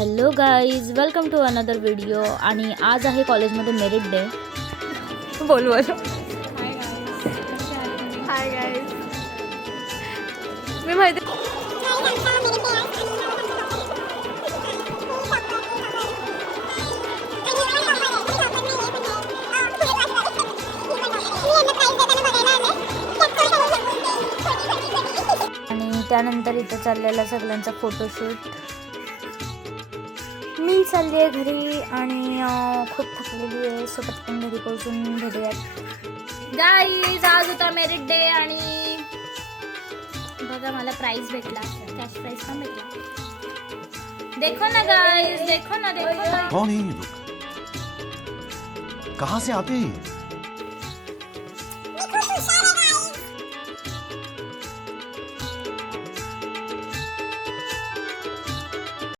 Hello guys, welcome to another video. आणि आज आहे कॉलेजमध्ये मेरिट डे. बोल बोल. Hi guys. मी माहिती आणि त्यानंतर इथं चाललेला सगळ्यांचा फोटोशूट. मी चालली आहे घरी आणि खूप थकलेली आहे. सो पटकन घरी पोहोचून भेटूयात. गाईज, आज होता मेरिट डे आणि बघा मला प्राइज भेटला. कॅश प्राइज पण भेटला. देखो ना गाईज, देखो ना. कौन है ये लोग? कहाँ से आते हैं?